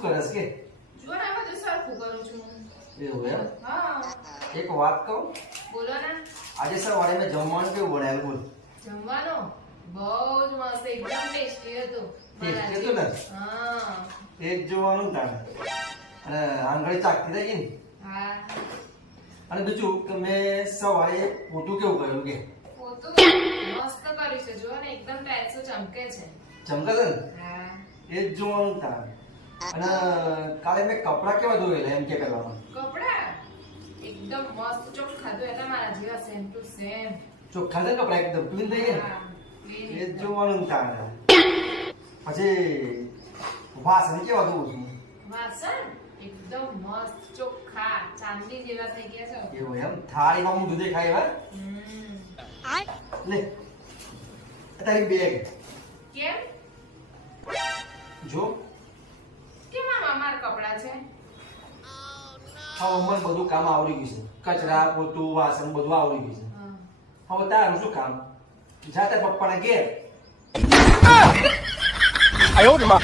શું કરસ કે જો ને બધું સરખું કરું છું એવું એમ હા એક વાત કહું બોલો ને આજે સવારે મેં જમવાનું કેવું બનાવ્યું બોલ જમવાનો બહુ જ મસ્ત એકદમ ટેસ્ટી હતું Tasty હતું ને? હા એ જ જોવાનું ને તાણે અને આંગળી ચાકતી થઈ ગઈ ને હા અને બીજું કે મેં સવારે પોતું કેવું કર્યું કે પોતું મસ્ત કર્યું છે જો ને એકદમ ટાઈસો ચમકે છે ચમકે છે ને હા એ જ જોવાનું ને તાણે અને કાલે મેં કપડાં કેવા ધોયેલા એમ કે કરવાનું કપડા એકદમ મસ્ત ચોખ્ખા ધોયા હતા મારા જેવા સેમ ટુ સેમ ચોખ્ખા છે ને કપડાં એકદમ ક્લીન થઈ ગયા હા એ જ જોવાનું ને તાણે પછી વાસણ કેવા ધોવું છું વાસણ એકદમ મસ્ત ચોખ્ખા ચાંદી જેવા થઈ ગયા છે એવું એમ થાળીમાં હું દૂધ ખાઈ વાર લે આ તારી બેગ કેમ જો કેમ આમાં મારા કપડા છે હવે મને બધું કામ આવડી ગયું છે કચરા પોતું વાસણ બધું આવડી ગયું છે હવે તારું શું કામ જાતે પપ્પાને ઘેર 哎呦我的妈！